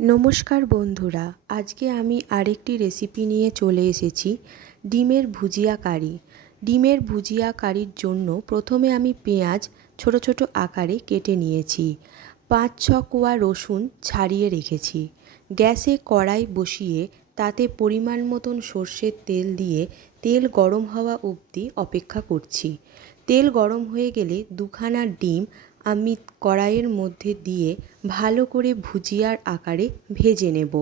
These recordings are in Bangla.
নমস্কার বন্ধুরা, আজকে আমি আরেকটি রেসিপি নিয়ে চলে এসেছি। ডিমের ভুজিয়া কারি। ডিমের ভুজিয়া কারির জন্য প্রথমে আমি পেঁয়াজ ছোট ছোট আকারে কেটে নিয়েছি। 5-6 কোয়া রসুন ছাড়িয়ে রেখেছি। গ্যাসে কড়াই বসিয়ে তাতে পরিমাণ মতন সর্ষের তেল দিয়ে তেল গরম হওয়া অবধি অপেক্ষা করছি। তেল গরম হয়ে গেলে দুখানা ডিম আমি কড়াইয়ের মধ্যে দিয়ে ভালো করে ভুজিয়ার আকারে ভেজে নেব।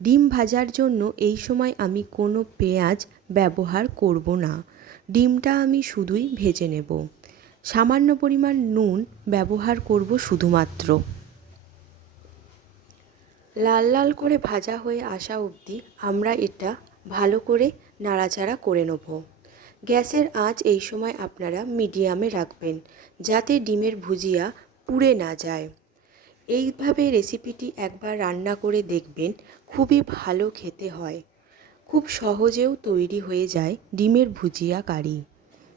ডিম ভাজার জন্য এই সময় আমি কোনো পেঁয়াজ ব্যবহার করব না। ডিমটা আমি শুধুই ভেজে নেব। সামান্য পরিমাণ নুন ব্যবহার করব শুধুমাত্র। লাল লাল করে ভাজা হয়ে আসা অবধি আমরা এটা ভালো করে নাড়াচাড়া করে নেব। গ্যাসের আঁচ এই সময় আপনারা মিডিয়ামে রাখবেন, যাতে ডিমের ভুজিয়া পুড়ে না যায়। এইভাবে রেসিপিটি একবার রান্না করে দেখবেন, খুবই ভালো খেতে হয়। খুব সহজেও তৈরি হয়ে যায় ডিমের ভুজিয়া কারি।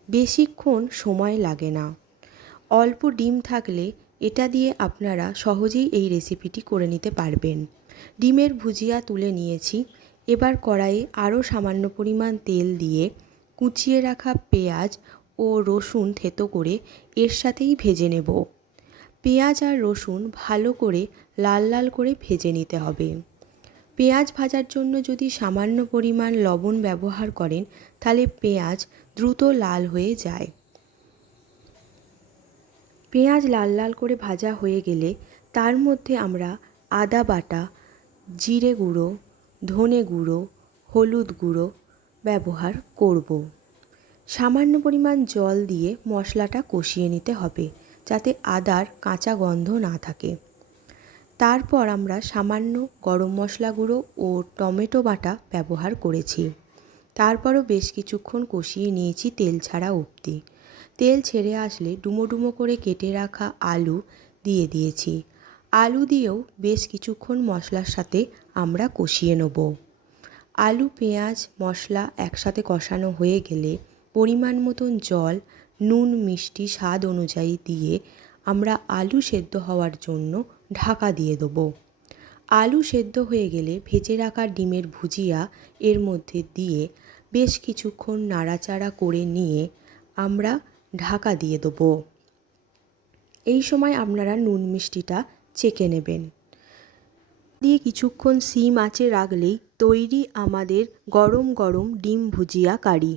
বেশিক্ষণ সময় লাগে না। অল্প ডিম থাকলে এটা দিয়ে আপনারা সহজেই এই রেসিপিটি করে নিতে পারবেন। ডিমের ভুজিয়া তুলে নিয়েছি। এবার কড়াইয়ে আরও সামান্য পরিমাণ তেল দিয়ে কুচিয়ে রাখা পেঁয়াজ ও রসুন থেতো করে এর সাথেই ভেজে নেব। পেঁয়াজ আর রসুন ভালো করে লাল লাল করে ভেজে নিতে হবে। পেঁয়াজ ভাজার জন্য যদি সামান্য পরিমাণ লবণ ব্যবহার করেন, তাহলে পেঁয়াজ দ্রুত লাল হয়ে যায়। পেঁয়াজ লাল লাল করে ভাজা হয়ে গেলে তার মধ্যে আমরা আদা বাটা, জিরে গুঁড়ো, ধনে গুঁড়ো, হলুদ গুঁড়ো ব্যবহার করব। সামান্য পরিমাণ জল দিয়ে মশলাটা কষিয়ে নিতে হবে, যাতে আদার কাঁচা গন্ধ না থাকে। তারপর আমরা সামান্য গরম মশলা গুঁড়ো ও টমেটো বাটা ব্যবহার করেছি। তারপরও বেশ কিছুক্ষণ কষিয়ে নিয়েছি তেল ছাড়া অবধি। তেল ছেড়ে আসলে ডুমো ডুমো করে কেটে রাখা আলু দিয়ে দিয়েছি। আলু দিয়েও বেশ কিছুক্ষণ মশলার সাথে আমরা কষিয়ে নেব। আলু, পেঁয়াজ, মশলা একসাথে কষানো হয়ে গেলে পরিমাণ মতন জল, নুন, মিষ্টি স্বাদ অনুযায়ী দিয়ে আমরা আলু সেদ্ধ হওয়ার জন্য ঢাকা দিয়ে দেবো। আলু সেদ্ধ হয়ে গেলে ভেজে রাখা ডিমের ভুজিয়া এর মধ্যে দিয়ে বেশ কিছুক্ষণ নাড়াচাড়া করে নিয়ে আমরা ঢাকা দিয়ে দেবো। এই সময় আপনারা নুন মিষ্টিটা চেখে নেবেন। দিয়ে কিছুক্ষণ সিম আঁচে রাখলেই তৈরি আমাদের গরম গরম ডিম ভুজিয়া কারি।